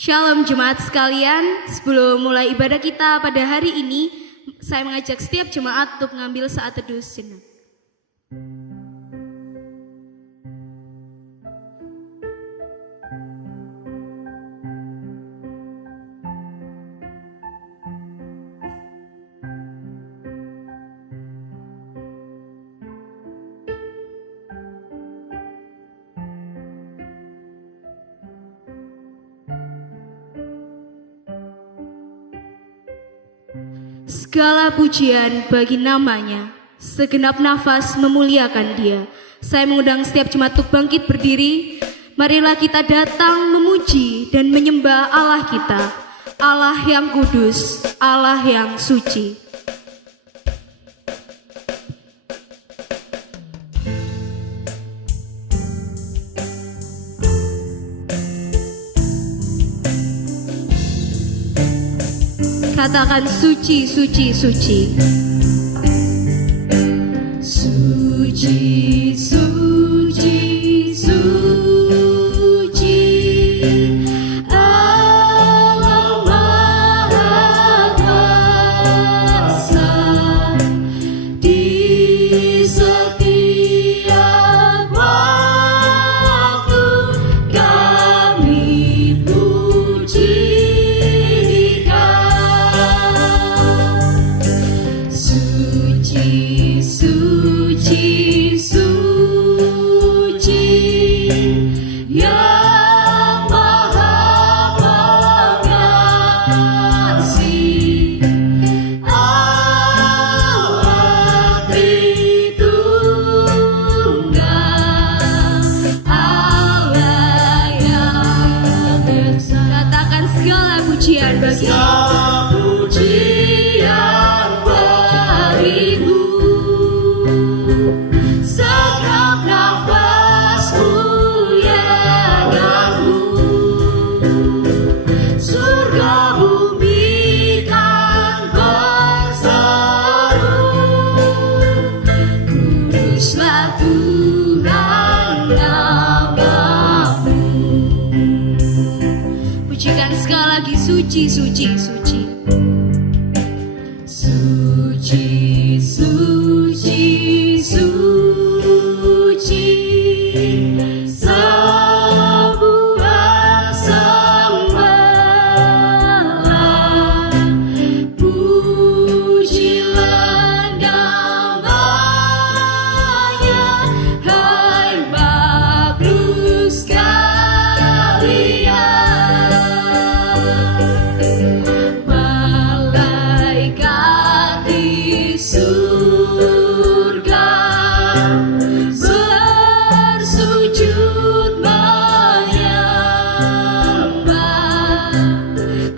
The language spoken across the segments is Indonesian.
Shalom jemaat sekalian, sebelum mulai ibadah kita pada hari ini, saya mengajak setiap jemaat untuk mengambil saat teduh sejenak. Segala pujian bagi namanya, segenap nafas memuliakan dia. Saya mengundang setiap jemaat untuk bangkit berdiri. Marilah kita datang memuji dan menyembah Allah kita, Allah yang kudus, Allah yang suci. Katakan suci, suci, suci. Suci, suci, suci. Allah Maha Kuasa di setiap waktu kami puji. Suci, suci, suci, yang Maha Pengasih, Allah Tritunggal, Allah yang esa. Katakan segala pujian bagi segala nafasku yang aku, surga bumi kan berseru, kuduslah Tuhan namamu. Pujikan sekali lagi, suci, suci, suci. Suci, suci, suci, sebuah sembahlah, pujilah namanya, hai makhluk sekalian. Malaikat di surga bersujud menyembah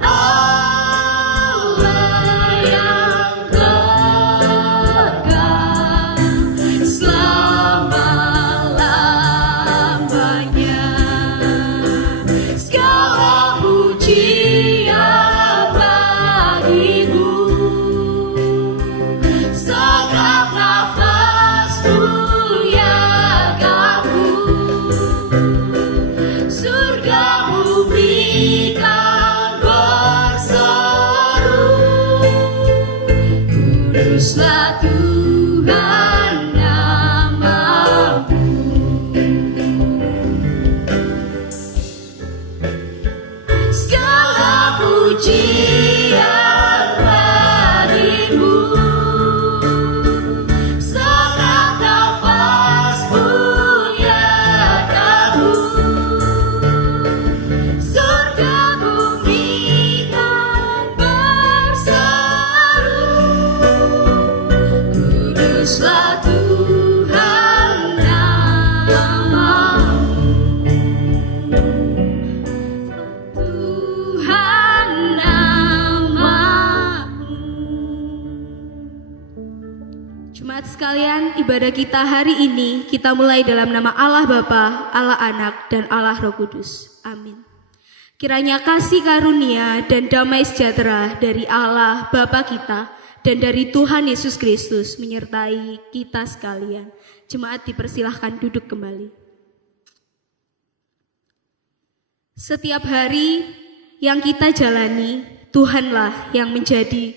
Allah yang kekal selama-lamanya. Segala pujian bagimu, segala nafasku yang aku, surga bumi kan berseru, kuduslah Tuhan namamu. Segala pujian bagimu, segala nafasku yang aku, surga bumi kan berseru, kuduslah Tuhan namamu. Tuhan namamu. Jemaat sekalian, ibadah kita hari ini kita mulai dalam nama Allah Bapa, Allah Anak, dan Allah Roh Kudus. Amin. Kiranya kasih karunia dan damai sejahtera dari Allah Bapa kita dan dari Tuhan Yesus Kristus menyertai kita sekalian. Jemaat dipersilahkan duduk kembali. Setiap hari yang kita jalani, Tuhanlah yang menjadi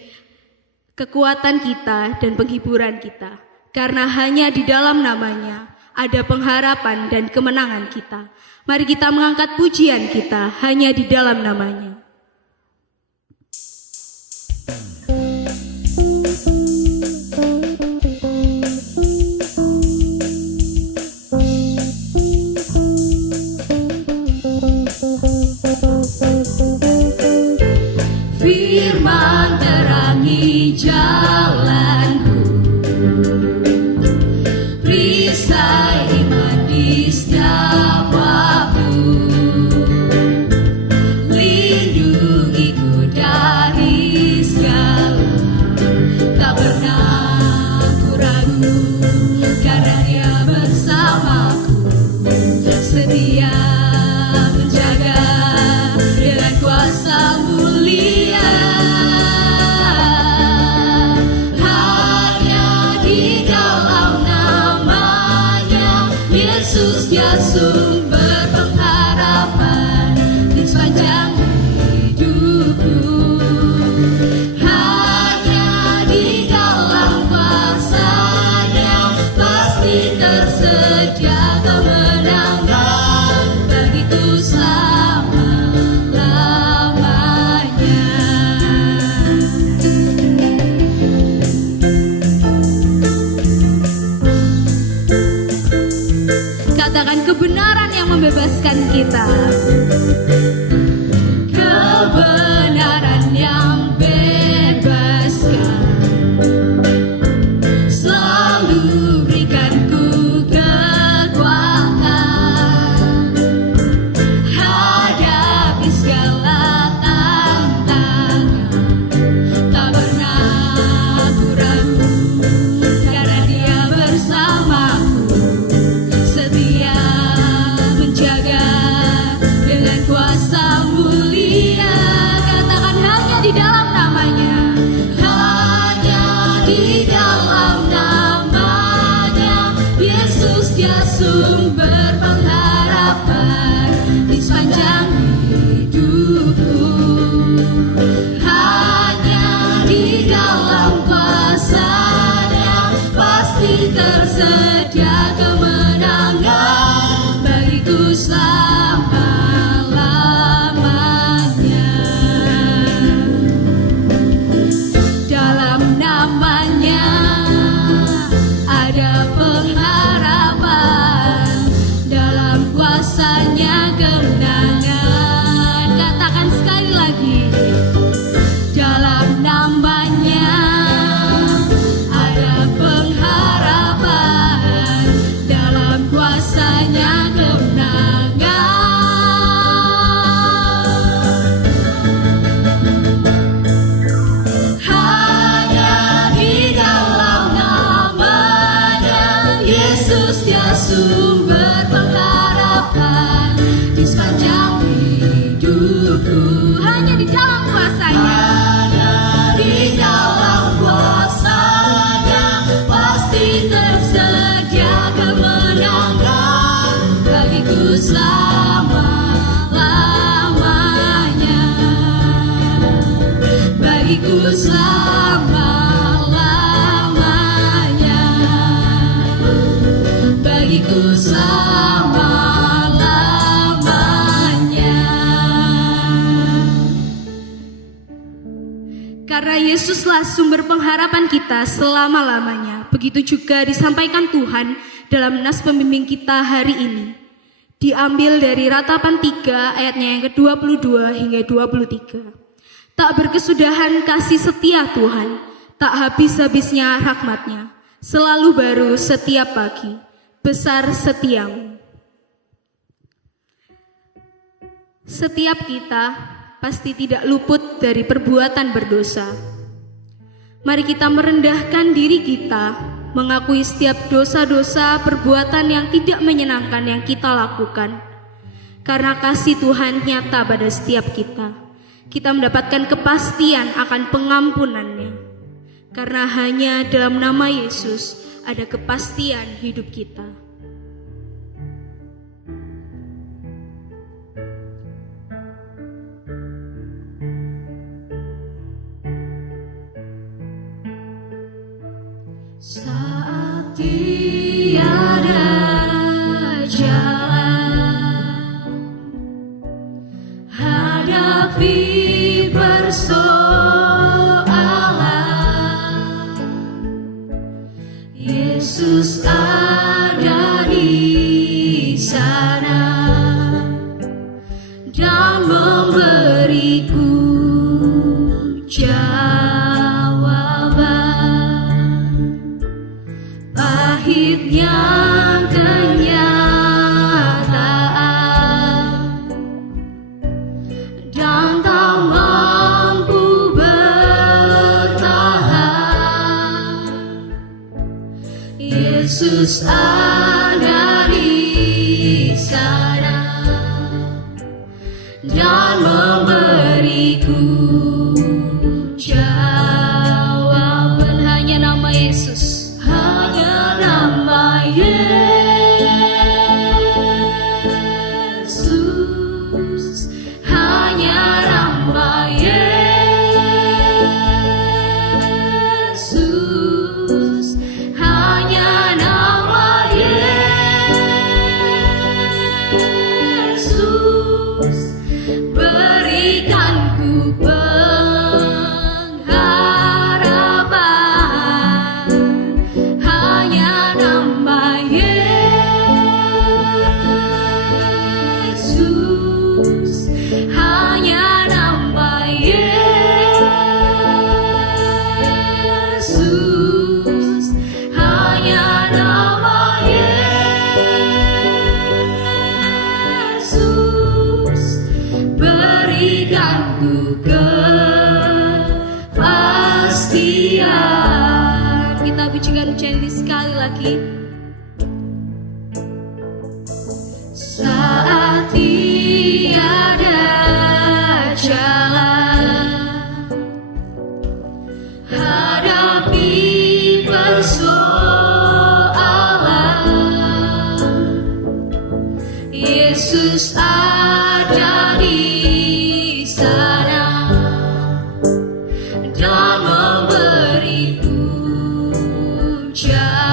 kekuatan kita dan penghiburan kita. Karena hanya di dalam nama-Nya ada pengharapan dan kemenangan kita. Mari kita mengangkat pujian kita hanya di dalam nama-Nya. Firman terangi jalanku, perisai iman di setiap waktu, lindungiku dari segala, tak pernah ku ragu, karena Dia bersamaku, setia menjaga dengan kuasa mulia. Hanya di dalam nama-Nya Yesus, Dia sumber pengharapan di sepanjang hidupku. Hanya di dalam kuasa-Nya pasti tersedia kemenangan bagiku selama-lamanya. Katakan kebenaran yang membebaskan kita. Kebenaran yang bebaskan, selalu berikan ku kekuatan, hadapi segala tantangan, tak pernah ku ragu, karena Dia bersamaku, setia menjaga dengan kuasa mulia. Katakan hanya di dalam nama-Nya, hanya di dalam nama-Nya Yesus, Dia sumber pengharapan di sepanjang hidupku. Hanya di dalam kuasa-Nya pasti tersedia kemenangan bagiku selama-lamanya. Dalam nama-Nya ada pengharapan, dalam kuasa-Nya kemenangan. Katakan sekali lagi. Dalam nama-Nya ada pengharapan, dalam kuasa-Nya kemenangan. Hanya di dalam nama-Nya Yesus, Dia sumber pengharapan di sepanjang hidupku. Hanya di dalam kuasa-Nya, di dalam kuasa-Nya pasti tersedia kemenangan bagiku selama-lamanya. Bagiku selama-lamanya. Bagiku selama-lamanya. Karena Yesuslah sumber pengharapan kita selama-lamanya. Begitu juga disampaikan Tuhan dalam nas pembimbing kita hari ini. Diambil dari Ratapan 3 ayatnya yang ke-22 hingga 23. Tak berkesudahan kasih setia Tuhan, tak habis-habisnya rahmat-Nya, selalu baru setiap pagi, besar setiamu. Setiap kita pasti tidak luput dari perbuatan berdosa. Mari kita merendahkan diri kita, mengakui setiap dosa-dosa perbuatan yang tidak menyenangkan yang kita lakukan. Karena kasih Tuhan nyata pada setiap kita. Kita mendapatkan kepastian akan pengampunan-Nya. Karena hanya dalam nama Yesus ada kepastian hidup kita. Saat tiada jalan, hadapi persoalan, Yesus ada di sana dan memberiku jawaban. Pahitnya kenyataan dan tak mampu bertahan, Yesus ada di sana dan memberiku jawaban. Hanya nama Yesus, hanya nama Yesus, hanya nama Yesus, hanya nama Yesus, berikan ku pengharapan. Hanya nama Yesus, hanya nama Yesus, hanya nama Yesus, berikan ku kepastian. Kita pujikan ujian ini sekali lagi. Saat tiada jalan, hadapi persoalan, Yesus ada di sana dan memberiku jawaban.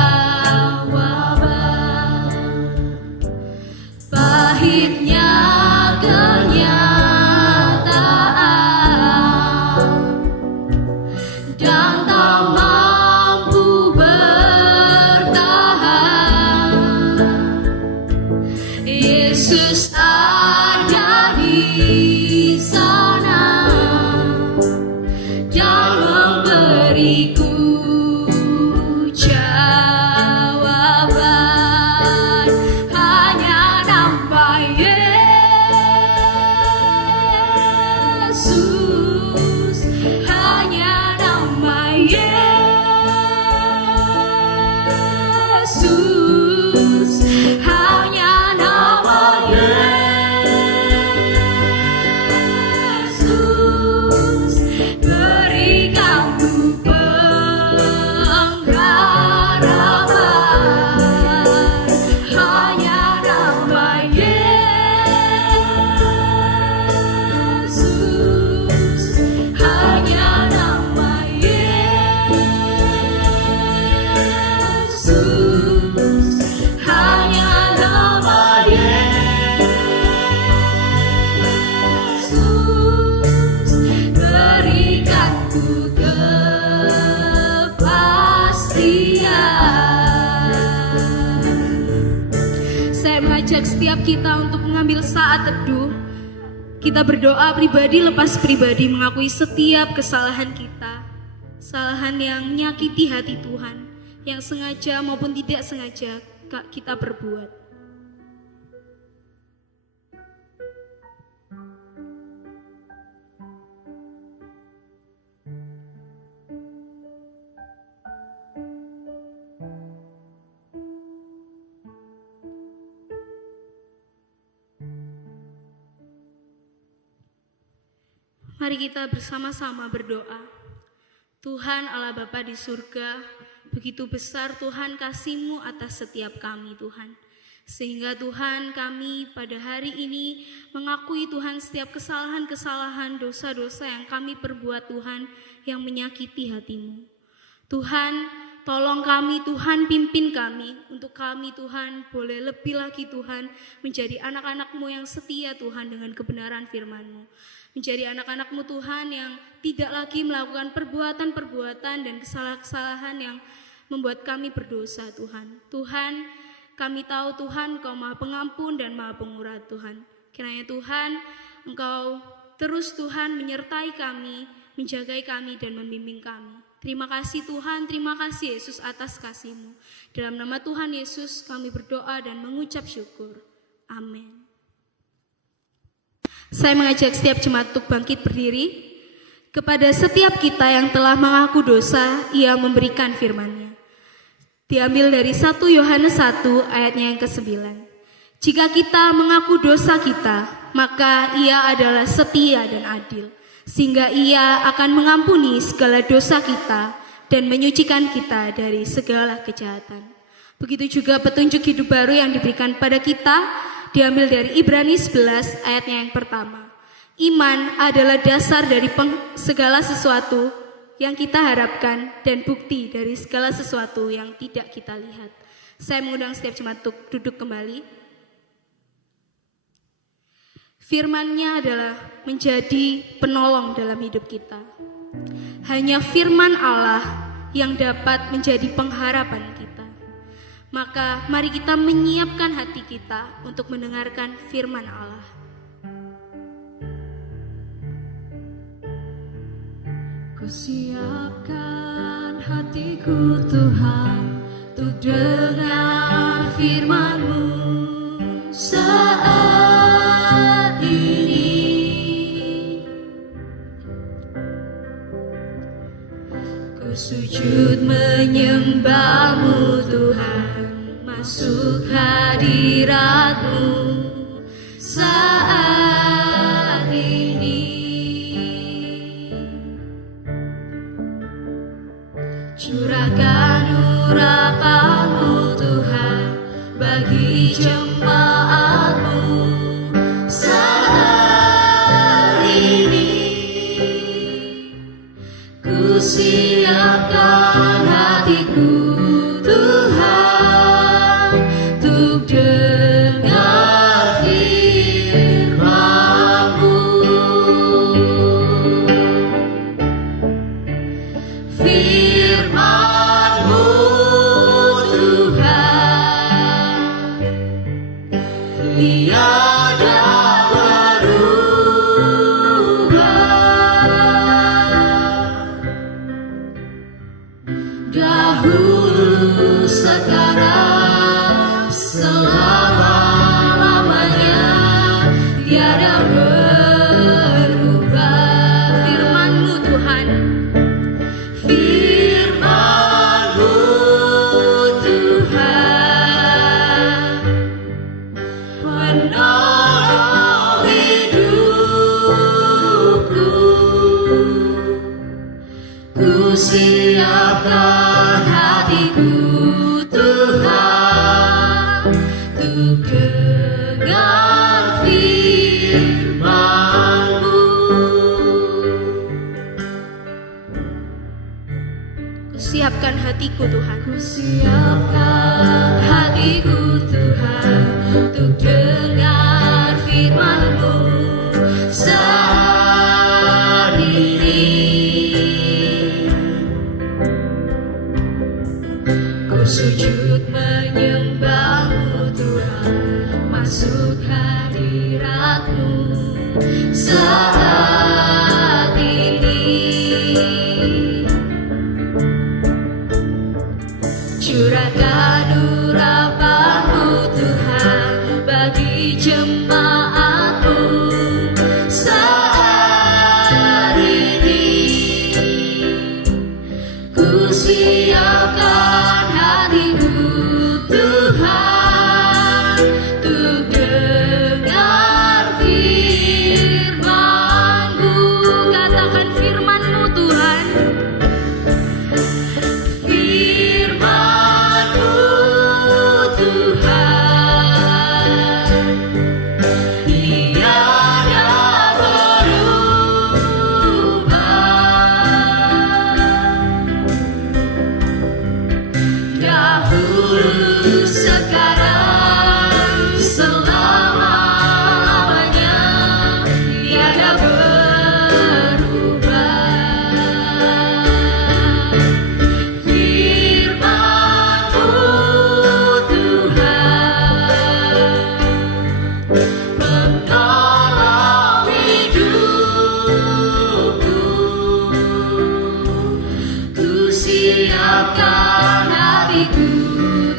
Pahitnya kenyataan dan tak mampu bertahan, Yesus ada di sana dan memberiku jawaban. Hanya nama Yesus, hanya nama Yesus, hanya nama Yesus, berikan ku pengharapan. Hanya nama Yesus, hanya nama Yesus, hanya nama Yesus, berikan ku kepastian. Saya mengajak setiap kita untuk mengambil saat teduh. Kita berdoa pribadi lepas pribadi, mengakui setiap kesalahan kita, kesalahan yang menyakiti hati Tuhan, yang sengaja maupun tidak sengaja kita perbuat. Mari kita bersama-sama berdoa. Tuhan Allah Bapa di surga, begitu besar Tuhan kasih-Mu atas setiap kami Tuhan. Sehingga Tuhan kami pada hari ini mengakui Tuhan setiap kesalahan-kesalahan, dosa-dosa yang kami perbuat Tuhan yang menyakiti hati-Mu. Tuhan, Tolong kami Tuhan, pimpin kami. Untuk kami Tuhan, boleh lebih lagi Tuhan menjadi anak-anak-Mu yang setia Tuhan dengan kebenaran firman-Mu. Menjadi anak-anak-Mu Tuhan yang tidak lagi melakukan perbuatan-perbuatan dan kesalahan-kesalahan yang membuat kami berdosa Tuhan. Tuhan, kami tahu Tuhan Engkau Maha Pengampun dan Maha Pemurah Tuhan. Kiranya Tuhan, Engkau terus Tuhan menyertai kami, menjagai kami dan membimbing kami. Terima kasih Tuhan, terima kasih Yesus atas kasih-Mu. Dalam nama Tuhan Yesus kami berdoa dan mengucap syukur. Amin. Saya mengajak setiap jemaat untuk bangkit berdiri. Kepada setiap kita yang telah mengaku dosa, Ia memberikan firman-Nya. Diambil dari 1 Yohanes 1 ayatnya yang ke-9. Jika kita mengaku dosa kita, maka Ia adalah setia dan adil, sehingga Ia akan mengampuni segala dosa kita dan menyucikan kita dari segala kejahatan. Begitu juga petunjuk hidup baru yang diberikan pada kita, diambil dari Ibrani 11 ayatnya yang pertama. Iman adalah dasar dari segala sesuatu yang kita harapkan dan bukti dari segala sesuatu yang tidak kita lihat. Saya mengundang setiap jemaat untuk duduk kembali. Firman-Nya adalah menjadi penolong dalam hidup kita. Hanya firman Allah yang dapat menjadi pengharapan kita. Maka mari kita menyiapkan hati kita untuk mendengarkan firman Allah. Ku siapkan hatiku Tuhan untuk dengar firman-Mu saat ini. Ku sujud menyembah-Mu Tuhan, masuk hadirat-Mu saat ini. Curahkan urapan-Mu Tuhan bagi jemaat-Mu saat ini. Ku siapkan hatiku Tuhan untuk dengar firman-Mu. Firman-Mu Tuhan, tiada berubah. Dahulu, sekarang, selama-lamanya, tiada berubah. Firman-Mu Tuhan, Firman-Mu Tuhan, menolong hidupku. Ku siapkan hatiku Tuhan untuk dengar firman-Mu. ku siapkan hatiku Tuhan. Ku siapkan hatiku Tuhan untuk dengar firman-Mu saat ini. Ku sujud menyembah-Mu Tuhan, masuk hadirat-Mu saat ini. Curahkan urapan-Mu Tuhan bagi jemaat-Mu saat ini. Ku siapkan hatiku Siapkan hatiku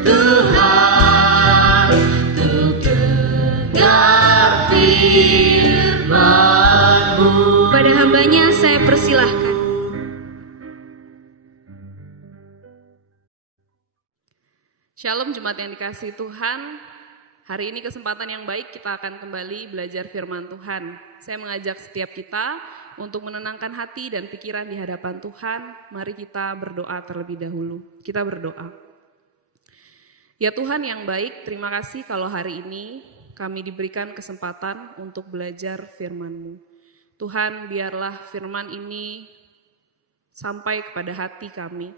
Tuhan untuk dengar firman-Mu. Pada hambanya saya persilahkan. Shalom jemaat yang dikasihi Tuhan. Hari ini kesempatan yang baik kita akan kembali belajar firman Tuhan. Saya mengajak setiap kita untuk menenangkan hati dan pikiran di hadapan Tuhan. Mari kita berdoa terlebih dahulu. Kita berdoa. Ya Tuhan yang baik, terima kasih kalau hari ini kami diberikan kesempatan untuk belajar firman-Mu. Tuhan, biarlah firman ini sampai kepada hati kami.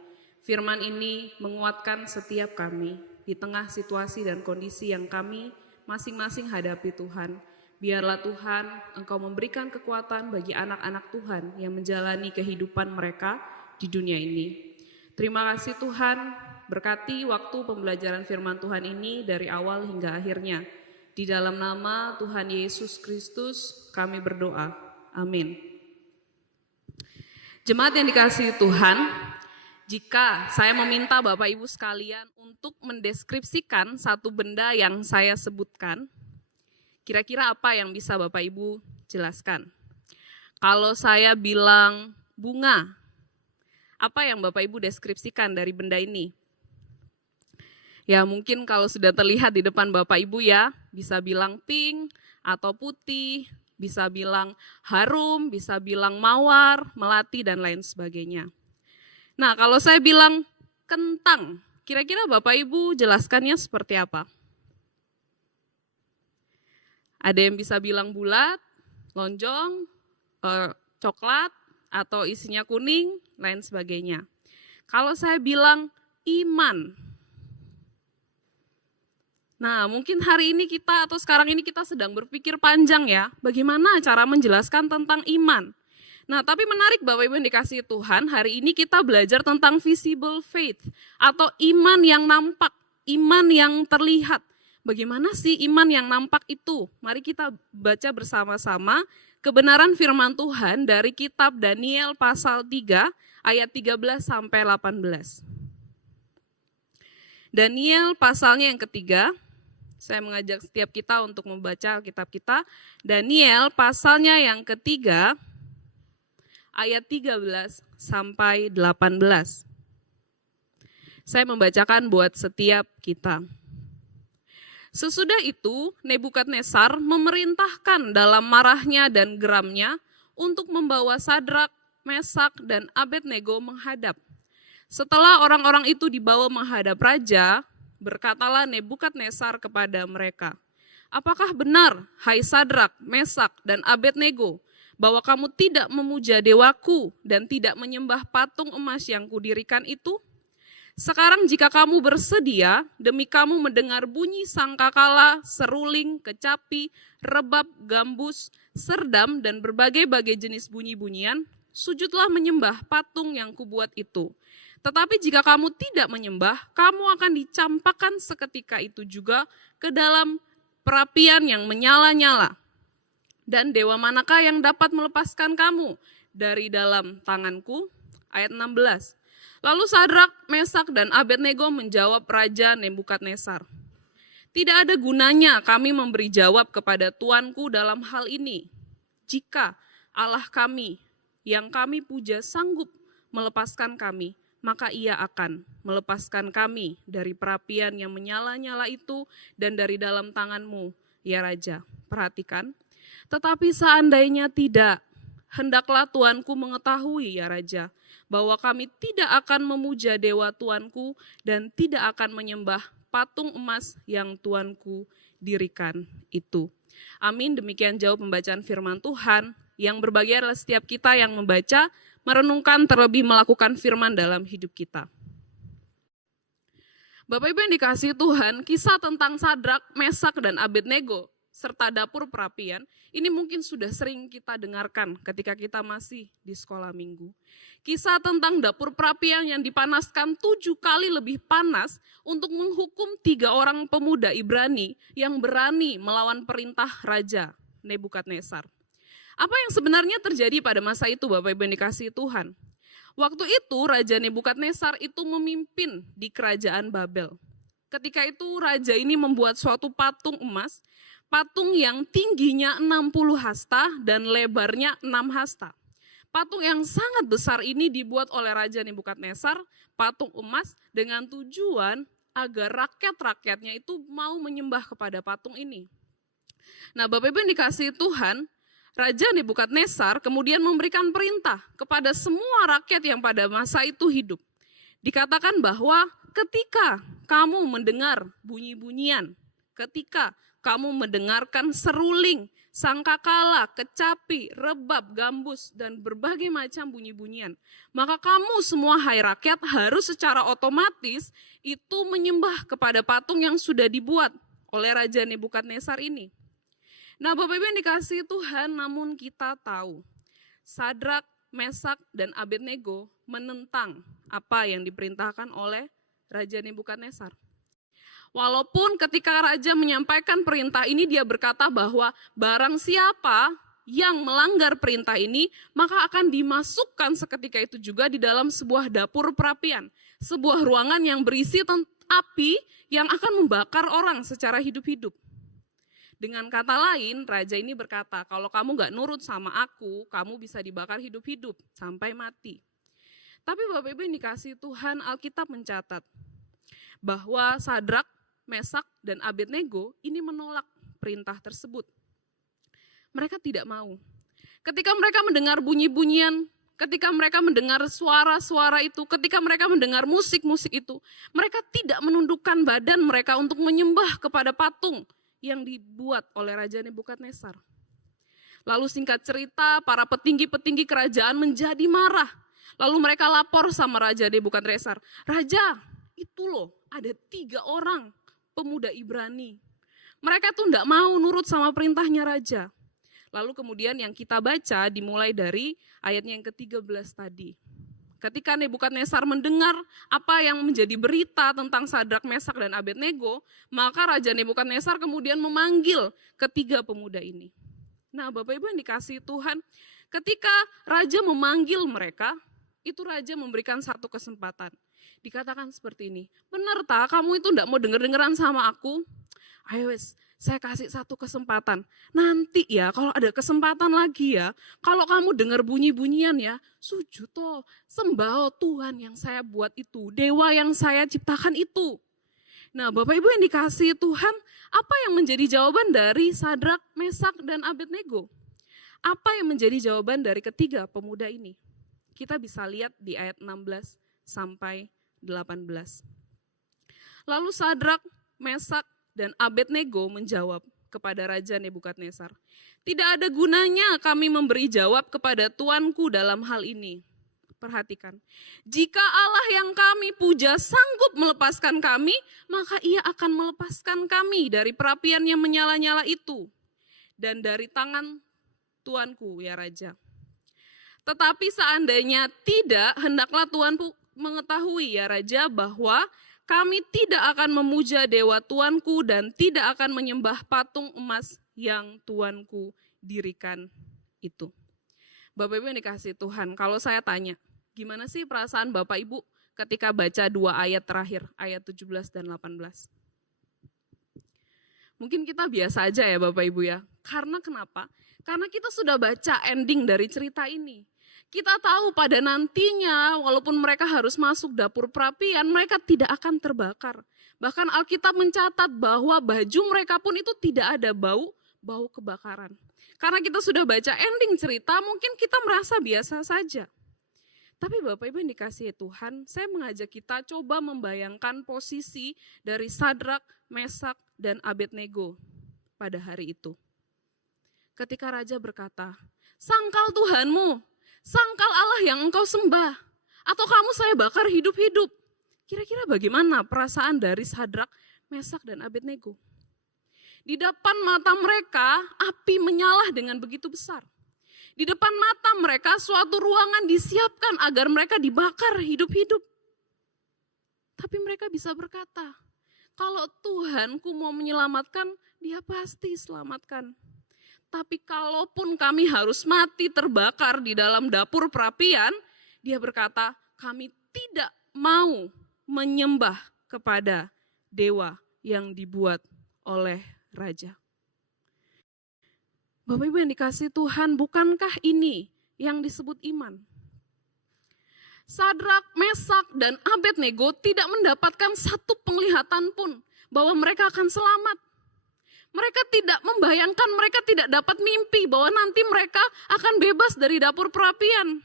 Firman ini menguatkan setiap kami di tengah situasi dan kondisi yang kami masing-masing hadapi Tuhan. Biarlah Tuhan Engkau memberikan kekuatan bagi anak-anak Tuhan yang menjalani kehidupan mereka di dunia ini. Terima kasih Tuhan, berkati waktu pembelajaran firman Tuhan ini dari awal hingga akhirnya. Di dalam nama Tuhan Yesus Kristus kami berdoa. Amin. Jemaat yang dikasihi Tuhan, jika saya meminta Bapak Ibu sekalian untuk mendeskripsikan satu benda yang saya sebutkan, kira-kira apa yang bisa Bapak Ibu jelaskan? Kalau saya bilang bunga, apa yang Bapak Ibu deskripsikan dari benda ini? Ya mungkin kalau sudah terlihat di depan Bapak Ibu ya, bisa bilang pink atau putih, bisa bilang harum, bisa bilang mawar, melati dan lain sebagainya. Nah, kalau saya bilang kentang, kira-kira Bapak Ibu jelaskannya seperti apa? Ada yang bisa bilang bulat, lonjong, coklat, atau isinya kuning, lain sebagainya. Kalau saya bilang iman, nah mungkin hari ini kita atau sekarang ini kita sedang berpikir panjang ya, bagaimana cara menjelaskan tentang iman. Nah, tapi menarik Bapak Ibu yang dikasihi Tuhan, hari ini kita belajar tentang visible faith atau iman yang nampak, iman yang terlihat. Bagaimana sih iman yang nampak itu? Mari kita baca bersama-sama kebenaran firman Tuhan dari kitab Daniel pasal 3 ayat 13 sampai 18. Daniel pasalnya yang ketiga, saya mengajak setiap kita untuk membaca kitab kita. Daniel pasalnya yang ketiga, ayat 13 sampai 18. Saya membacakan buat setiap kita. Sesudah itu, Nebukadnezar memerintahkan dalam marahnya dan geramnya untuk membawa Sadrak, Mesak, dan Abednego menghadap. Setelah orang-orang itu dibawa menghadap raja, berkatalah Nebukadnezar kepada mereka, "Apakah benar, hai Sadrak, Mesak, dan Abednego, bahwa kamu tidak memuja dewaku dan tidak menyembah patung emas yang kudirikan itu? Sekarang jika kamu bersedia, demi kamu mendengar bunyi sangkakala, seruling, kecapi, rebab, gambus, serdam, dan berbagai-bagai jenis bunyi-bunyian, sujudlah menyembah patung yang kubuat itu. Tetapi jika kamu tidak menyembah, kamu akan dicampakkan seketika itu juga ke dalam perapian yang menyala-nyala. Dan dewa manakah yang dapat melepaskan kamu dari dalam tanganku?" Ayat 16. Lalu Sadrak, Mesak, dan Abednego menjawab Raja Nebukadnezar, "Tidak ada gunanya kami memberi jawab kepada tuanku dalam hal ini. Jika Allah kami yang kami puja sanggup melepaskan kami, maka ia akan melepaskan kami dari perapian yang menyala-nyala itu dan dari dalam tanganmu, ya Raja." Perhatikan. "Tetapi seandainya tidak, hendaklah tuanku mengetahui ya Raja, bahwa kami tidak akan memuja dewa tuanku dan tidak akan menyembah patung emas yang tuanku dirikan itu." Amin, demikian jauh pembacaan firman Tuhan. Yang berbahagia adalah setiap kita yang membaca, merenungkan, terlebih melakukan firman dalam hidup kita. Bapak Ibu yang dikasihi Tuhan, kisah tentang Sadrak, Mesak, dan Abednego serta dapur perapian, ini mungkin sudah sering kita dengarkan ketika kita masih di sekolah minggu. Kisah tentang dapur perapian yang dipanaskan 7 kali lebih panas untuk menghukum 3 orang pemuda Ibrani yang berani melawan perintah Raja Nebukadnezar. Apa yang sebenarnya terjadi pada masa itu Bapak Ibu yang dikasihi Tuhan? Waktu itu Raja Nebukadnezar itu memimpin di kerajaan Babel. Ketika itu raja ini membuat suatu patung emas, patung yang tingginya 60 hasta dan lebarnya 6 hasta. Patung yang sangat besar ini dibuat oleh Raja Nebukadnezar, patung emas dengan tujuan agar rakyat-rakyatnya itu mau menyembah kepada patung ini. Nah, Bapak Ibu yang dikasihi Tuhan, Raja Nebukadnezar kemudian memberikan perintah kepada semua rakyat yang pada masa itu hidup. Dikatakan bahwa ketika kamu mendengar bunyi-bunyian, ketika kamu mendengarkan seruling, sangkakala, kecapi, rebab, gambus, dan berbagai macam bunyi-bunyian, maka kamu semua hai rakyat harus secara otomatis itu menyembah kepada patung yang sudah dibuat oleh Raja Nebukadnezar ini. Nah, Bapak Ibu yang dikasihi Tuhan, namun kita tahu Sadrak, Mesak, dan Abednego menentang apa yang diperintahkan oleh Raja Nebukadnezar. Walaupun ketika raja menyampaikan perintah ini, dia berkata bahwa barang siapa yang melanggar perintah ini, maka akan dimasukkan seketika itu juga di dalam sebuah dapur perapian, sebuah ruangan yang berisi api yang akan membakar orang secara hidup-hidup. Dengan kata lain, raja ini berkata, kalau kamu gak nurut sama aku, kamu bisa dibakar hidup-hidup sampai mati. Tapi Bapak Ibu yang dikasihi Tuhan, Alkitab mencatat bahwa Sadrak, Mesak, dan Abednego ini menolak perintah tersebut. Mereka tidak mau. Ketika mereka mendengar bunyi-bunyian, ketika mereka mendengar suara-suara itu, ketika mereka mendengar musik-musik itu, mereka tidak menundukkan badan mereka untuk menyembah kepada patung yang dibuat oleh Raja Nebukadnezar. Lalu singkat cerita, para petinggi-petinggi kerajaan menjadi marah. Lalu mereka lapor sama Raja Nebukadnezar, Raja, itu loh ada 3 orang pemuda Ibrani. Mereka tuh enggak mau nurut sama perintahnya Raja. Lalu kemudian yang kita baca dimulai dari ayatnya yang ke-13 tadi. Ketika Nebukadnezar mendengar apa yang menjadi berita tentang Sadrak, Mesak, dan Abednego, maka Raja Nebukadnezar kemudian memanggil ketiga pemuda ini. Nah, Bapak Ibu yang dikasihi Tuhan, ketika Raja memanggil mereka, itu Raja memberikan satu kesempatan. Dikatakan seperti ini, benar tak kamu itu enggak mau denger-dengeran sama aku? Ayo wes, saya kasih satu kesempatan. Nanti ya, kalau ada kesempatan lagi ya, kalau kamu dengar bunyi-bunyian ya, sujud toh, sembah Tuhan yang saya buat itu, dewa yang saya ciptakan itu. Nah, Bapak Ibu yang dikasihi Tuhan, apa yang menjadi jawaban dari Sadrak, Mesak, dan Abednego? Apa yang menjadi jawaban dari ketiga pemuda ini? Kita bisa lihat di ayat 16 sampai 18. Lalu Sadrak, Mesak, dan Abednego menjawab kepada Raja Nebukadnezar, tidak ada gunanya kami memberi jawab kepada tuanku dalam hal ini. Perhatikan, jika Allah yang kami puja sanggup melepaskan kami, maka ia akan melepaskan kami dari perapian yang menyala-nyala itu dan dari tangan tuanku ya Raja. Tetapi seandainya tidak, hendaklah tuanku mengetahui ya Raja bahwa kami tidak akan memuja dewa tuanku dan tidak akan menyembah patung emas yang tuanku dirikan itu. Bapak Ibu yang dikasihi Tuhan, kalau saya tanya, gimana sih perasaan Bapak Ibu ketika baca 2 ayat terakhir, ayat 17 dan 18? Mungkin kita biasa aja ya Bapak Ibu ya. Karena kenapa? Karena kita sudah baca ending dari cerita ini. Kita tahu pada nantinya walaupun mereka harus masuk dapur perapian, mereka tidak akan terbakar. Bahkan Alkitab mencatat bahwa baju mereka pun itu tidak ada bau kebakaran. Karena kita sudah baca ending cerita, mungkin kita merasa biasa saja. Tapi Bapak Ibu yang dikasihi Tuhan, saya mengajak kita coba membayangkan posisi dari Sadrak, Mesak, dan Abednego pada hari itu. Ketika Raja berkata, sangkal Tuhanmu, sangkal Allah yang engkau sembah, atau kamu saya bakar hidup-hidup. Kira-kira bagaimana perasaan dari Sadrak, Mesak, dan Abednego? Di depan mata mereka, api menyala dengan begitu besar. Di depan mata mereka, suatu ruangan disiapkan agar mereka dibakar hidup-hidup. Tapi mereka bisa berkata, kalau Tuhanku mau menyelamatkan, dia pasti selamatkan. Tapi kalaupun kami harus mati terbakar di dalam dapur perapian, dia berkata, kami tidak mau menyembah kepada dewa yang dibuat oleh raja. Bapak Ibu yang dikasihi Tuhan, bukankah ini yang disebut iman? Sadrak, Mesak, dan Abednego tidak mendapatkan satu penglihatan pun bahwa mereka akan selamat. Mereka tidak membayangkan, mereka tidak dapat mimpi bahwa nanti mereka akan bebas dari dapur perapian.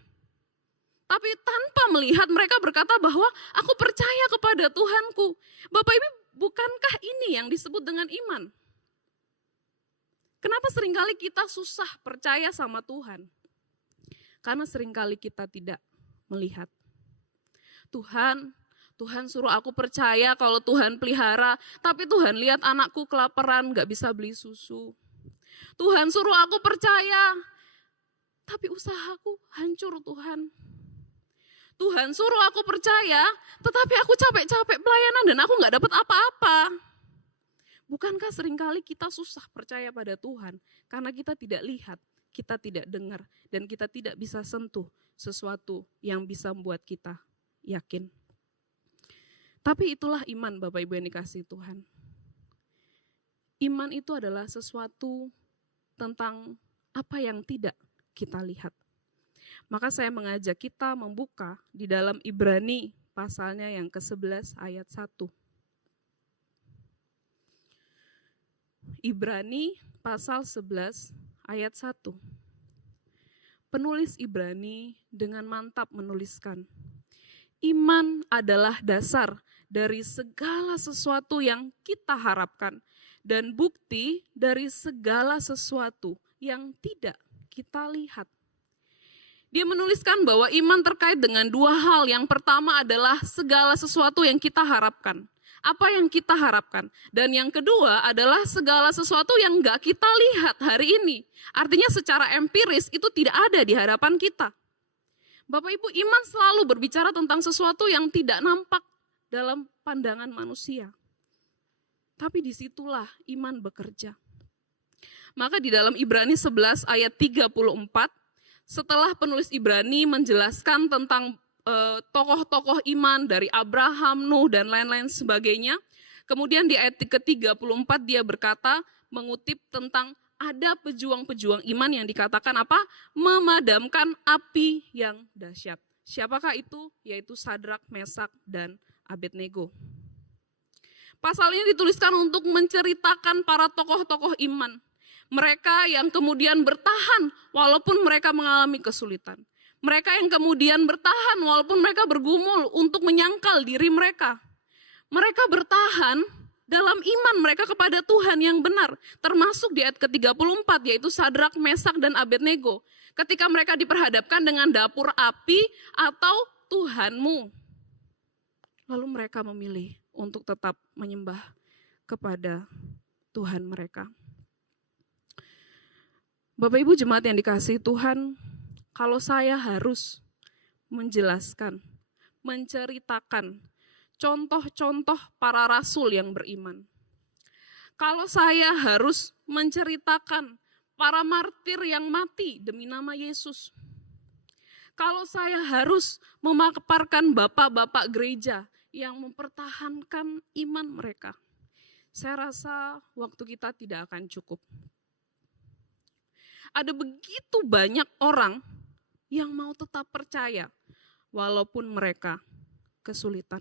Tapi tanpa melihat, mereka berkata bahwa aku percaya kepada Tuhanku. Bapak Ibu, bukankah ini yang disebut dengan iman? Kenapa seringkali kita susah percaya sama Tuhan? Karena seringkali kita tidak melihat. Tuhan suruh aku percaya kalau Tuhan pelihara, tapi Tuhan lihat anakku kelaparan, gak bisa beli susu. Tuhan suruh aku percaya, tapi usahaku hancur Tuhan. Tuhan suruh aku percaya, tetapi aku capek-capek pelayanan dan aku gak dapat apa-apa. Bukankah seringkali kita susah percaya pada Tuhan karena kita tidak lihat, kita tidak dengar, dan kita tidak bisa sentuh sesuatu yang bisa membuat kita yakin. Tapi itulah iman Bapak Ibu yang dikasihi Tuhan. Iman itu adalah sesuatu tentang apa yang tidak kita lihat. Maka saya mengajak kita membuka di dalam Ibrani pasalnya yang ke-11 ayat 1. Ibrani pasal 11 ayat 1. Penulis Ibrani dengan mantap menuliskan, iman adalah dasar dari segala sesuatu yang kita harapkan dan bukti dari segala sesuatu yang tidak kita lihat. Dia menuliskan bahwa iman terkait dengan dua hal. Yang pertama adalah segala sesuatu yang kita harapkan. Apa yang kita harapkan. Dan yang kedua adalah segala sesuatu yang gak kita lihat hari ini. Artinya secara empiris itu tidak ada di hadapan kita. Bapak Ibu, iman selalu berbicara tentang sesuatu yang tidak nampak dalam pandangan manusia. Tapi disitulah iman bekerja. Maka di dalam Ibrani 11 ayat 34, setelah penulis Ibrani menjelaskan tentang tokoh-tokoh iman dari Abraham, Nuh, dan lain-lain sebagainya, kemudian di ayat ke-34 dia berkata, mengutip tentang ada pejuang-pejuang iman yang dikatakan apa? Memadamkan api yang dahsyat. Siapakah itu? Yaitu Sadrak, Mesak, dan Abednego. Pasal ini dituliskan untuk menceritakan para tokoh-tokoh iman. Mereka yang kemudian bertahan walaupun mereka mengalami kesulitan. Mereka yang kemudian bertahan walaupun mereka bergumul untuk menyangkal diri mereka. Mereka bertahan dalam iman mereka kepada Tuhan yang benar. Termasuk di ayat ke-34 yaitu Sadrak, Mesak, dan Abednego. Ketika mereka diperhadapkan dengan dapur api atau Tuhanmu. Lalu mereka memilih untuk tetap menyembah kepada Tuhan mereka. Bapak Ibu jemaat yang dikasihi Tuhan, kalau saya harus menjelaskan, menceritakan contoh-contoh para rasul yang beriman. Kalau saya harus menceritakan para martir yang mati demi nama Yesus. Kalau saya harus memaparkan bapak-bapak gereja yang mempertahankan iman mereka, saya rasa waktu kita tidak akan cukup. Ada begitu banyak orang yang mau tetap percaya walaupun mereka kesulitan.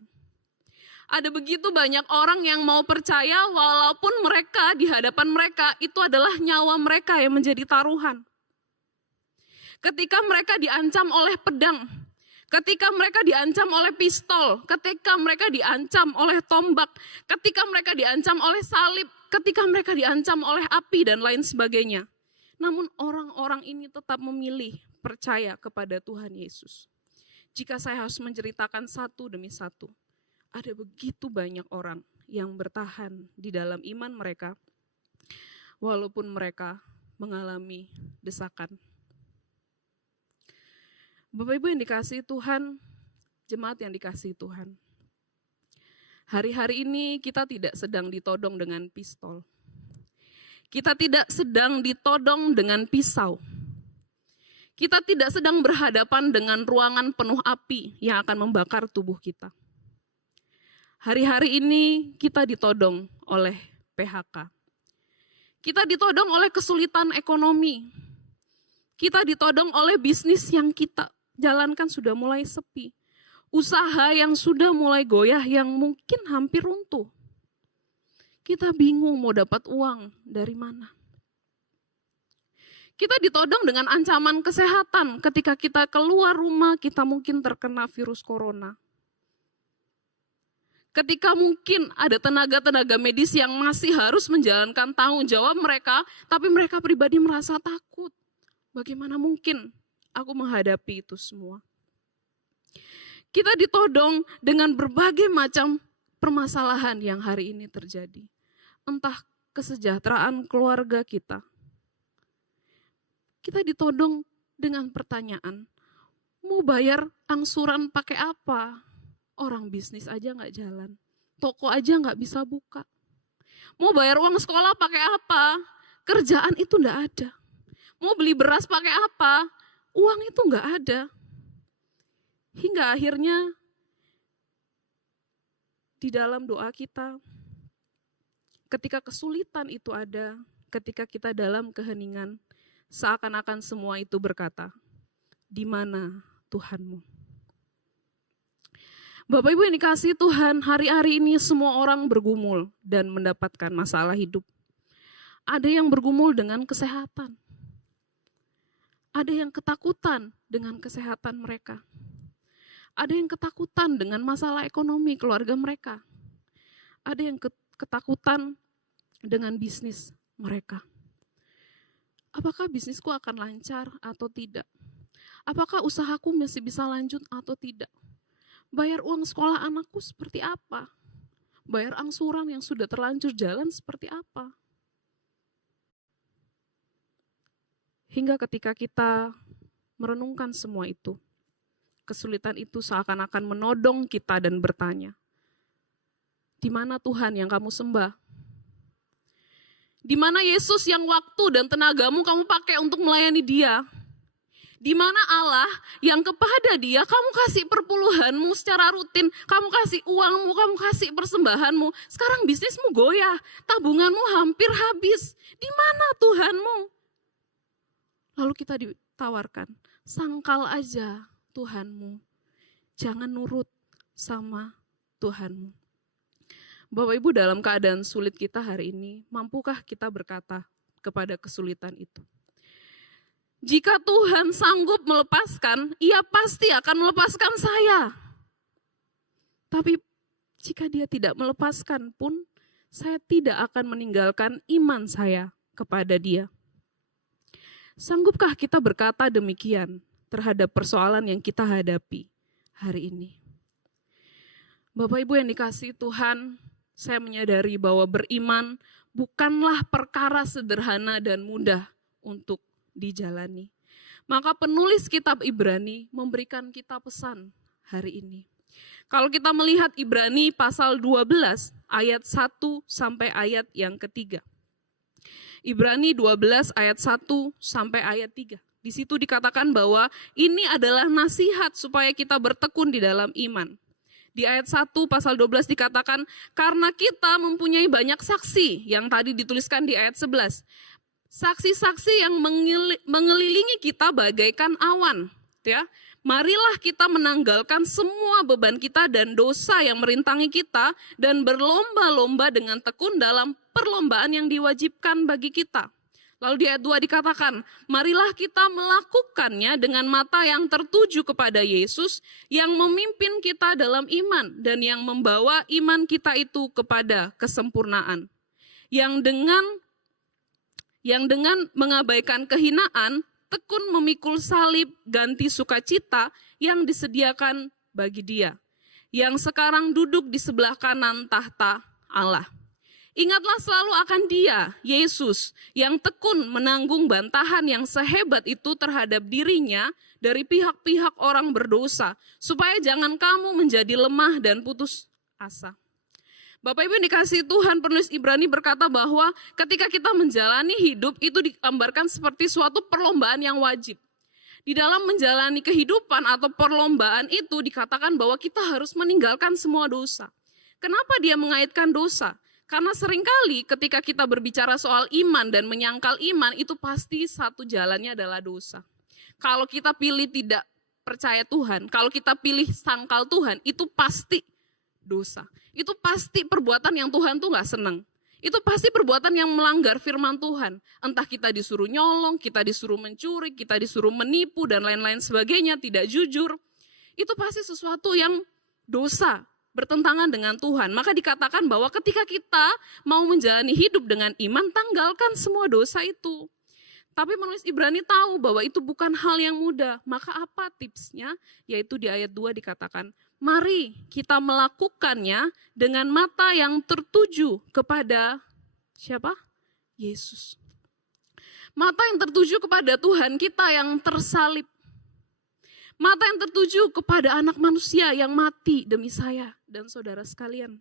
Ada begitu banyak orang yang mau percaya walaupun mereka di hadapan mereka itu adalah nyawa mereka yang menjadi taruhan. Ketika mereka diancam oleh pedang, ketika mereka diancam oleh pistol, ketika mereka diancam oleh tombak, ketika mereka diancam oleh salib, ketika mereka diancam oleh api dan lain sebagainya. Namun orang-orang ini tetap memilih percaya kepada Tuhan Yesus. Jika saya harus menceritakan satu demi satu, ada begitu banyak orang yang bertahan di dalam iman mereka, walaupun mereka mengalami desakan. Bapak Ibu yang dikasihi Tuhan, jemaat yang dikasihi Tuhan. Hari-hari ini kita tidak sedang ditodong dengan pistol. Kita tidak sedang ditodong dengan pisau. Kita tidak sedang berhadapan dengan ruangan penuh api yang akan membakar tubuh kita. Hari-hari ini kita ditodong oleh PHK. Kita ditodong oleh kesulitan ekonomi. Kita ditodong oleh bisnis yang kita jalankan sudah mulai sepi. Usaha yang sudah mulai goyah yang mungkin hampir runtuh. Kita bingung mau dapat uang dari mana. Kita ditodong dengan ancaman kesehatan ketika kita keluar rumah, kita mungkin terkena virus corona. Ketika mungkin ada tenaga-tenaga medis yang masih harus menjalankan tanggung jawab mereka, tapi mereka pribadi merasa takut. Bagaimana mungkin aku menghadapi itu semua? Kita ditodong dengan berbagai macam permasalahan yang hari ini terjadi. Entah kesejahteraan keluarga kita. Kita ditodong dengan pertanyaan, mau bayar angsuran pakai apa? Orang bisnis aja nggak jalan, toko aja nggak bisa buka. Mau bayar uang sekolah pakai apa? Kerjaan itu nggak ada. Mau beli beras pakai apa? Uang itu nggak ada. Hingga akhirnya di dalam doa kita, ketika kesulitan itu ada, ketika kita dalam keheningan, seakan-akan semua itu berkata, di mana Tuhanmu? Bapak Ibu yang dikasihi Tuhan, hari-hari ini semua orang bergumul dan mendapatkan masalah hidup. Ada yang bergumul dengan kesehatan. Ada yang ketakutan dengan kesehatan mereka. Ada yang ketakutan dengan masalah ekonomi keluarga mereka. Ada yang ketakutan dengan bisnis mereka. Apakah bisnisku akan lancar atau tidak? Apakah usahaku masih bisa lanjut atau tidak? Bayar uang sekolah anakku seperti apa? Bayar angsuran yang sudah terlanjur jalan seperti apa? Hingga ketika kita merenungkan semua itu, kesulitan itu seakan-akan menodong kita dan bertanya, di mana Tuhan yang kamu sembah? Di mana Yesus yang waktu dan tenagamu kamu pakai untuk melayani Dia? Di mana Allah yang kepada Dia kamu kasih perpuluhanmu secara rutin, kamu kasih uangmu, kamu kasih persembahanmu. Sekarang bisnismu goyah, tabunganmu hampir habis. Di mana Tuhanmu? Lalu kita ditawarkan, sangkal aja Tuhanmu. Jangan nurut sama Tuhanmu. Bapak Ibu, dalam keadaan sulit kita hari ini, mampukah kita berkata kepada kesulitan itu? Jika Tuhan sanggup melepaskan, Ia pasti akan melepaskan saya. Tapi jika Dia tidak melepaskan pun, saya tidak akan meninggalkan iman saya kepada Dia. Sanggupkah kita berkata demikian terhadap persoalan yang kita hadapi hari ini? Bapak Ibu yang dikasihi Tuhan, saya menyadari bahwa beriman bukanlah perkara sederhana dan mudah untuk dijalani. Maka penulis kitab Ibrani memberikan kita pesan hari ini. Kalau kita melihat Ibrani pasal 12 ayat 1 sampai ayat yang ketiga. Ibrani 12 ayat 1 sampai ayat 3. Di situ dikatakan bahwa ini adalah nasihat supaya kita bertekun di dalam iman. Di ayat 1 pasal 12 dikatakan, karena kita mempunyai banyak saksi, yang tadi dituliskan di ayat 11. Saksi-saksi yang mengelilingi kita bagaikan awan. Ya, marilah kita menanggalkan semua beban kita dan dosa yang merintangi kita dan berlomba-lomba dengan tekun dalam perlombaan yang diwajibkan bagi kita. Lalu di ayat 2 dikatakan, marilah kita melakukannya dengan mata yang tertuju kepada Yesus yang memimpin kita dalam iman dan yang membawa iman kita itu kepada kesempurnaan. Yang dengan mengabaikan kehinaan, tekun memikul salib ganti sukacita yang disediakan bagi Dia, yang sekarang duduk di sebelah kanan tahta Allah. Ingatlah selalu akan Dia, Yesus, yang tekun menanggung bantahan yang sehebat itu terhadap dirinya dari pihak-pihak orang berdosa, supaya jangan kamu menjadi lemah dan putus asa. Bapak Ibu yang dikasihi Tuhan, penulis Ibrani berkata bahwa ketika kita menjalani hidup itu digambarkan seperti suatu perlombaan yang wajib. Di dalam menjalani kehidupan atau perlombaan itu dikatakan bahwa kita harus meninggalkan semua dosa. Kenapa dia mengaitkan dosa? Karena seringkali ketika kita berbicara soal iman dan menyangkal iman, itu pasti satu jalannya adalah dosa. Kalau kita pilih tidak percaya Tuhan, kalau kita pilih sangkal Tuhan, itu pasti dosa. Itu pasti perbuatan yang Tuhan tuh gak senang. Itu pasti perbuatan yang melanggar firman Tuhan. Entah kita disuruh nyolong, kita disuruh mencuri, kita disuruh menipu, dan lain-lain sebagainya, tidak jujur. Itu pasti sesuatu yang dosa, bertentangan dengan Tuhan. Maka dikatakan bahwa ketika kita mau menjalani hidup dengan iman, tanggalkan semua dosa itu. Tapi penulis Ibrani tahu bahwa itu bukan hal yang mudah. Maka apa tipsnya? Yaitu di ayat 2 dikatakan, mari kita melakukannya dengan mata yang tertuju kepada siapa? Yesus. Mata yang tertuju kepada Tuhan kita yang tersalib. Mata yang tertuju kepada anak manusia yang mati demi saya dan saudara sekalian.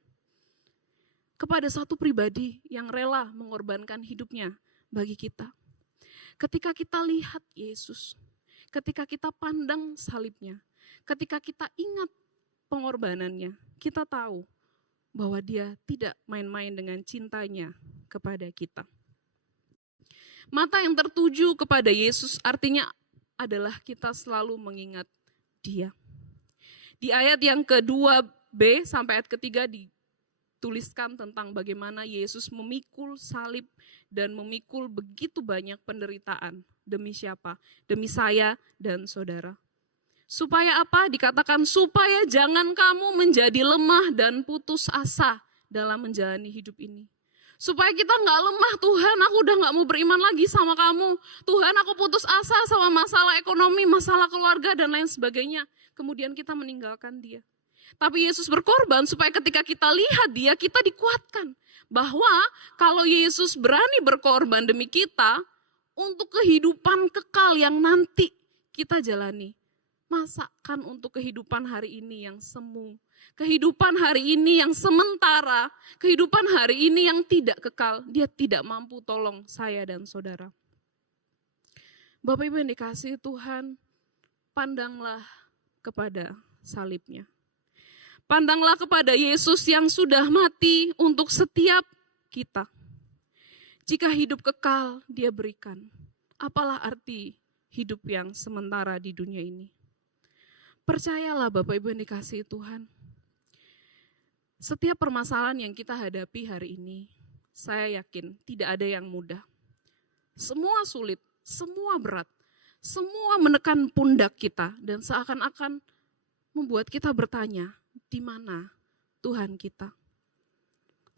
Kepada satu pribadi yang rela mengorbankan hidupnya bagi kita. Ketika kita lihat Yesus, ketika kita pandang salibnya, ketika kita ingat pengorbanannya, kita tahu bahwa dia tidak main-main dengan cintanya kepada kita. Mata yang tertuju kepada Yesus artinya adalah kita selalu mengingat dia. Di ayat yang ke-2b sampai ayat ketiga dituliskan tentang bagaimana Yesus memikul salib dan memikul begitu banyak penderitaan. Demi siapa? Demi saya dan saudara. Supaya apa? Dikatakan supaya jangan kamu menjadi lemah dan putus asa dalam menjalani hidup ini. Supaya kita gak lemah, Tuhan aku udah gak mau beriman lagi sama kamu. Tuhan aku putus asa sama masalah ekonomi, masalah keluarga dan lain sebagainya. Kemudian kita meninggalkan dia. Tapi Yesus berkorban supaya ketika kita lihat dia, kita dikuatkan. Bahwa kalau Yesus berani berkorban demi kita, untuk kehidupan kekal yang nanti kita jalani. Masakan untuk kehidupan hari ini yang semu. Kehidupan hari ini yang sementara, kehidupan hari ini yang tidak kekal, dia tidak mampu tolong saya dan saudara. Bapak Ibu yang dikasihi Tuhan, pandanglah kepada salibnya. Pandanglah kepada Yesus yang sudah mati untuk setiap kita. Jika hidup kekal dia berikan, apalah arti hidup yang sementara di dunia ini? Percayalah Bapak Ibu yang dikasihi Tuhan. Setiap permasalahan yang kita hadapi hari ini, saya yakin tidak ada yang mudah. Semua sulit, semua berat, semua menekan pundak kita dan seakan-akan membuat kita bertanya, di mana Tuhan kita?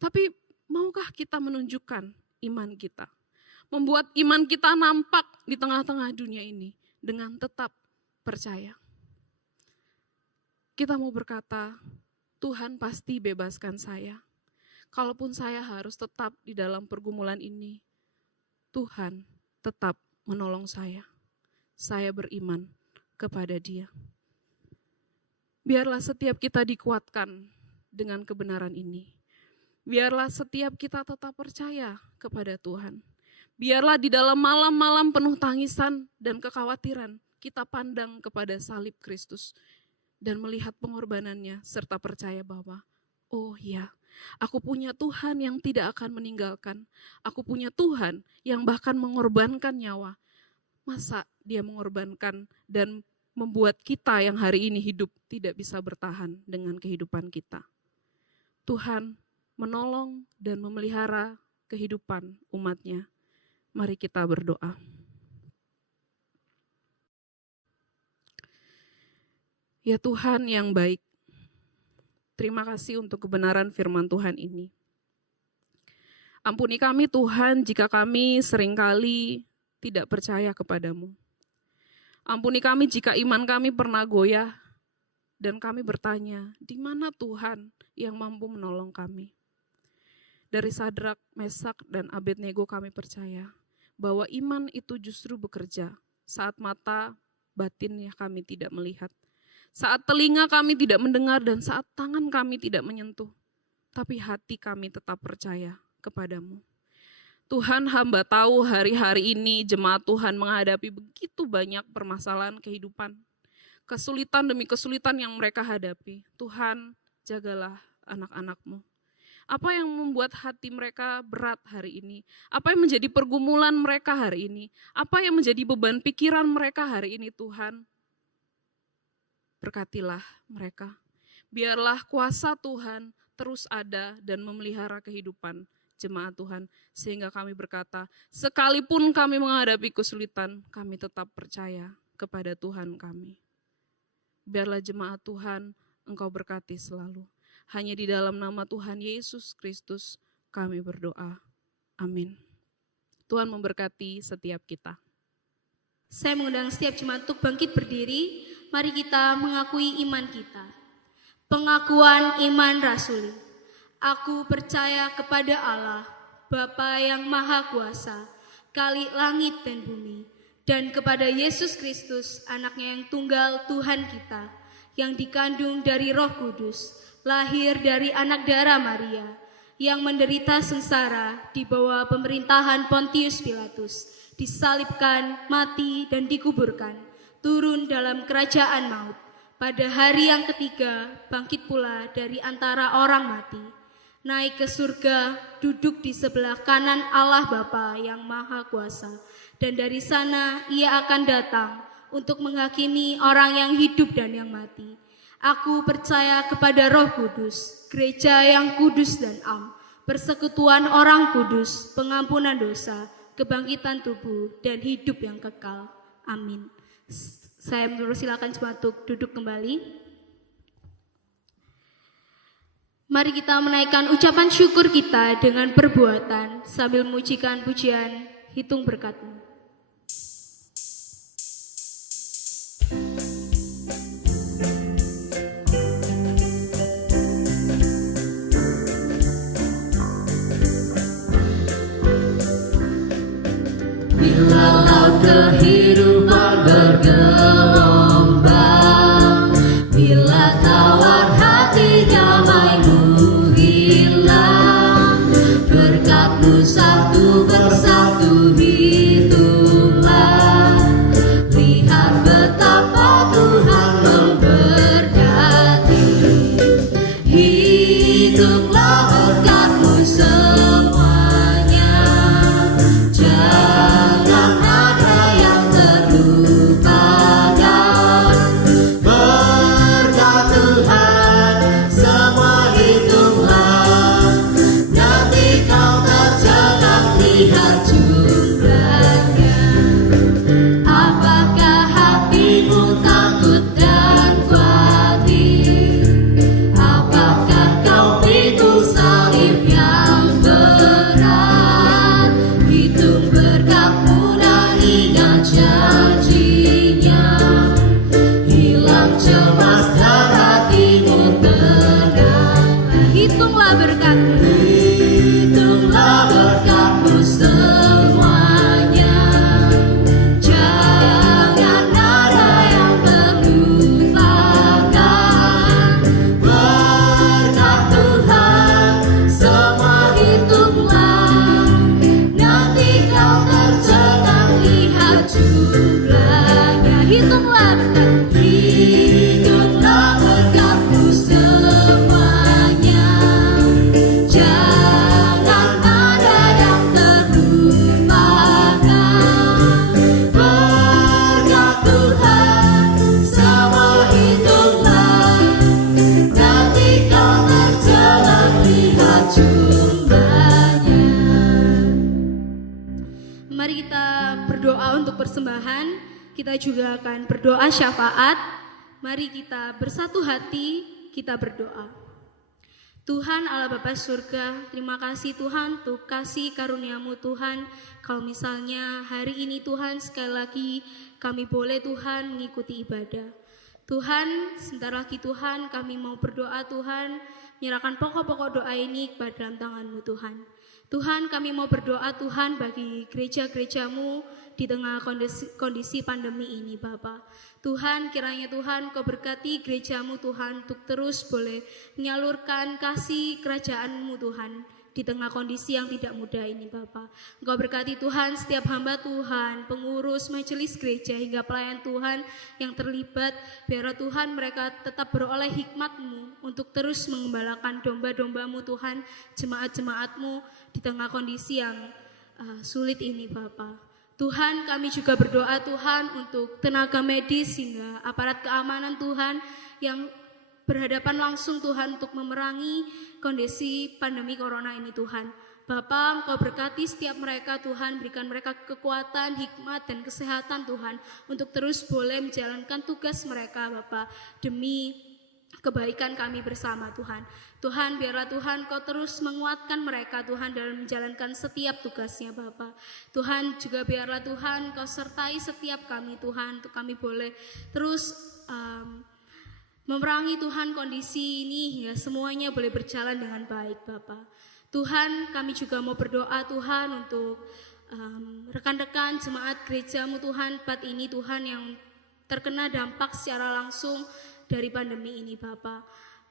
Tapi maukah kita menunjukkan iman kita? Membuat iman kita nampak di tengah-tengah dunia ini dengan tetap percaya. Kita mau berkata, Tuhan pasti bebaskan saya. Kalaupun saya harus tetap di dalam pergumulan ini, Tuhan tetap menolong saya. Saya beriman kepada Dia. Biarlah setiap kita dikuatkan dengan kebenaran ini. Biarlah setiap kita tetap percaya kepada Tuhan. Biarlah di dalam malam-malam penuh tangisan dan kekhawatiran, kita pandang kepada salib Kristus dan melihat pengorbanannya serta percaya bahwa, oh ya, aku punya Tuhan yang tidak akan meninggalkan. Aku punya Tuhan yang bahkan mengorbankan nyawa. Masa Dia mengorbankan dan membuat kita yang hari ini hidup tidak bisa bertahan dengan kehidupan kita. Tuhan menolong dan memelihara kehidupan umat-Nya. Mari kita berdoa. Ya Tuhan yang baik, terima kasih untuk kebenaran firman Tuhan ini. Ampuni kami Tuhan jika kami seringkali tidak percaya kepadamu. Ampuni kami jika iman kami pernah goyah dan kami bertanya, di mana Tuhan yang mampu menolong kami? Dari Sadrak, Mesak, dan Abednego kami percaya bahwa iman itu justru bekerja saat mata batinnya kami tidak melihat, saat telinga kami tidak mendengar, dan saat tangan kami tidak menyentuh, tapi hati kami tetap percaya kepadamu. Tuhan, hamba tahu hari-hari ini jemaat Tuhan menghadapi begitu banyak permasalahan kehidupan. Kesulitan demi kesulitan yang mereka hadapi. Tuhan, jagalah anak-anak-Mu. Apa yang membuat hati mereka berat hari ini? Apa yang menjadi pergumulan mereka hari ini? Apa yang menjadi beban pikiran mereka hari ini, Tuhan? Berkatilah mereka. Biarlah kuasa Tuhan terus ada dan memelihara kehidupan jemaat Tuhan. Sehingga kami berkata, sekalipun kami menghadapi kesulitan, kami tetap percaya kepada Tuhan kami. Biarlah jemaat Tuhan Engkau berkati selalu. Hanya di dalam nama Tuhan Yesus Kristus kami berdoa. Amin. Tuhan memberkati setiap kita. Saya mengundang setiap jemaat untuk bangkit berdiri. Mari kita mengakui iman kita. Pengakuan iman rasuli. Aku percaya kepada Allah, Bapa yang Maha Kuasa, Kali langit dan bumi, dan kepada Yesus Kristus, anaknya yang tunggal Tuhan kita, yang dikandung dari Roh Kudus, lahir dari anak darah Maria, yang menderita sengsara di bawah pemerintahan Pontius Pilatus, disalibkan, mati, dan dikuburkan, turun dalam kerajaan maut. Pada hari yang ketiga, bangkit pula dari antara orang mati, naik ke surga, duduk di sebelah kanan Allah Bapa yang Maha Kuasa, dan dari sana Ia akan datang untuk menghakimi orang yang hidup dan yang mati. Aku percaya kepada Roh Kudus, gereja yang kudus dan am, persekutuan orang kudus, pengampunan dosa, kebangkitan tubuh, dan hidup yang kekal. Amin. Saya mempersilakan jemaat untuk duduk kembali. Mari kita menaikkan ucapan syukur kita dengan perbuatan sambil memujikan pujian Hitung Berkat-Mu. Bila laut kehidupan bergelombang, bila tawar hati damai-Mu hilang, berkat-Mu satu persatu hitunglah, lihat betapa Tuhan memberkati. Hitunglah berkat-Mu semuanya, jangan ada yang terlupakan. Berkat Tuhan semua hitunglah, nanti kau tercengang lihat jumlahnya. Apakah hatimu takut dan khawatir? Apakah kau pikul salib yang berat? Hitung berkat-Mu dan ingat janjinya, hilang cemas dan hatimu tenang. Hitunglah berkat-Mu, hitunglah berkat-Mu semuanya, jangan ada yang terlupakan. Berkat Tuhan semua hitunglah, nanti kau tercengang lihat jumlahnya. Hitunglah berkat-Mu, hitunglah berkat-Mu semuanya, jangan ada yang terlupakan. Berkat Tuhan semua hitunglah, nanti kau tercengang lihat jumlahnya. Mari kita berdoa untuk persembahan. Kita juga akan berdoa syafaat. Mari kita bersatu hati, kita berdoa. Tuhan Allah Bapa surga, terima kasih Tuhan untuk kasih karunia-Mu Tuhan. Kalau misalnya hari ini Tuhan sekali lagi kami boleh Tuhan mengikuti ibadah. Tuhan, sebentar lagi Tuhan kami mau berdoa Tuhan, menyerahkan pokok-pokok doa ini kepada dalam tangan-Mu Tuhan. Tuhan, kami mau berdoa Tuhan bagi gereja-gereja-Mu di tengah kondisi pandemi ini Bapa. Tuhan, kiranya Tuhan Kau berkati gereja-Mu Tuhan untuk terus boleh menyalurkan kasih kerajaan-Mu Tuhan di tengah kondisi yang tidak mudah ini Bapa. Engkau berkati Tuhan setiap hamba Tuhan, pengurus majelis gereja hingga pelayan Tuhan yang terlibat. Biarlah Tuhan mereka tetap beroleh hikmat-Mu untuk terus mengembalakan domba-domba-Mu Tuhan, jemaat-jemaat-Mu di tengah kondisi yang sulit ini Bapa. Tuhan, kami juga berdoa Tuhan untuk tenaga medis hingga aparat keamanan Tuhan yang berhadapan langsung Tuhan untuk memerangi kondisi pandemi corona ini Tuhan. Bapa, Engkau berkati setiap mereka Tuhan, berikan mereka kekuatan, hikmat dan kesehatan Tuhan untuk terus boleh menjalankan tugas mereka Bapa demi kebaikan kami bersama Tuhan. Tuhan, biarlah Tuhan Kau terus menguatkan mereka Tuhan dalam menjalankan setiap tugasnya Bapa. Tuhan juga biarlah Tuhan Kau sertai setiap kami Tuhan untuk kami boleh terus memerangi Tuhan kondisi ini hingga semuanya boleh berjalan dengan baik Bapa. Tuhan, kami juga mau berdoa Tuhan untuk rekan-rekan jemaat gereja-Mu Tuhan saat ini Tuhan yang terkena dampak secara langsung dari pandemi ini Bapa.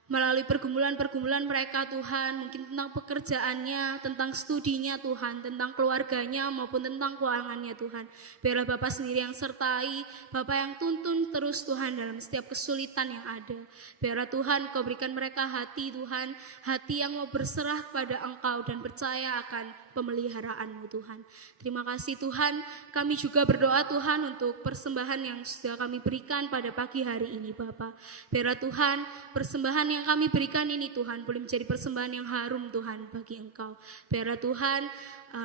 Melalui pergumulan-pergumulan mereka Tuhan, mungkin tentang pekerjaannya, tentang studinya Tuhan, tentang keluarganya maupun tentang keuangannya Tuhan. Biarlah Bapak sendiri yang sertai, Bapak yang tuntun terus Tuhan dalam setiap kesulitan yang ada. Biarlah Tuhan Kau berikan mereka hati Tuhan, hati yang mau berserah kepada Engkau dan percaya akan pemeliharaan-Mu Tuhan. Terima kasih Tuhan, kami juga berdoa Tuhan untuk persembahan yang sudah kami berikan pada pagi hari ini Bapa. Biarlah Tuhan, persembahan yang kami berikan ini Tuhan boleh menjadi persembahan yang harum Tuhan bagi Engkau. Biarlah Tuhan,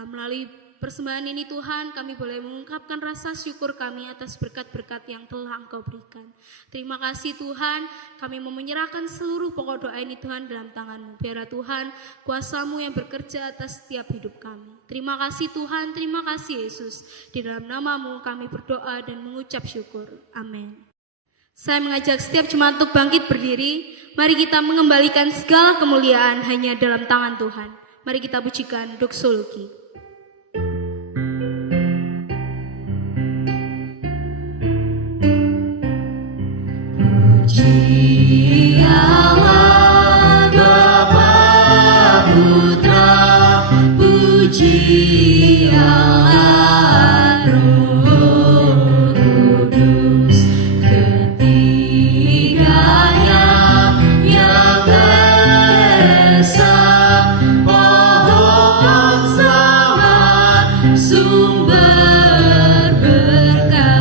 melalui persembahan ini Tuhan kami boleh mengungkapkan rasa syukur kami atas berkat-berkat yang telah Engkau berikan. Terima kasih Tuhan, kami mau menyerahkan seluruh pokok doa ini Tuhan dalam tangan-Mu. Biarlah Tuhan kuasa-Mu yang bekerja atas setiap hidup kami. Terima kasih Tuhan, terima kasih Yesus. Di dalam nama-Mu kami berdoa dan mengucap syukur. Amin. Saya mengajak setiap jemaat untuk bangkit berdiri. Mari kita mengembalikan segala kemuliaan hanya dalam tangan Tuhan. Mari kita pujikan doksologi. Puji Allah Bapa Putra, puji Allah Roh Kudus, ketiganya yang esa, pohon selamat, sumber berkah.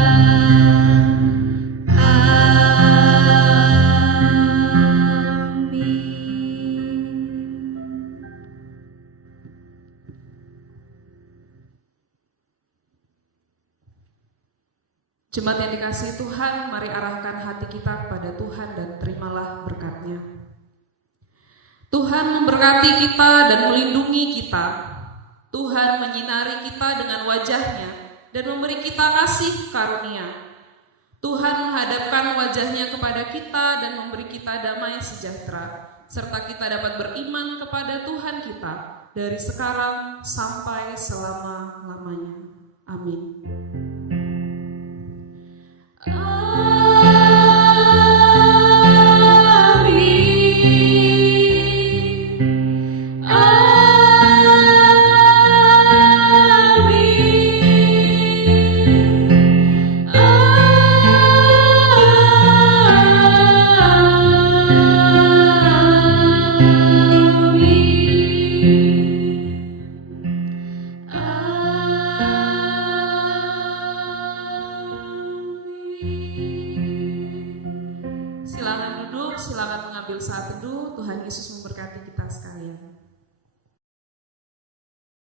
Jemaat yang dikasihi Tuhan, mari arahkan hati kita kepada Tuhan dan terimalah berkat-Nya. Tuhan memberkati kita dan melindungi kita. Tuhan menyinari kita dengan wajah-Nya dan memberi kita kasih karunia. Tuhan menghadapkan wajah-Nya kepada kita dan memberi kita damai sejahtera, serta kita dapat beriman kepada Tuhan kita dari sekarang sampai selama-lamanya. Amin. Silakan duduk, silakan mengambil saat teduh. Tuhan Yesus memberkati kita sekalian.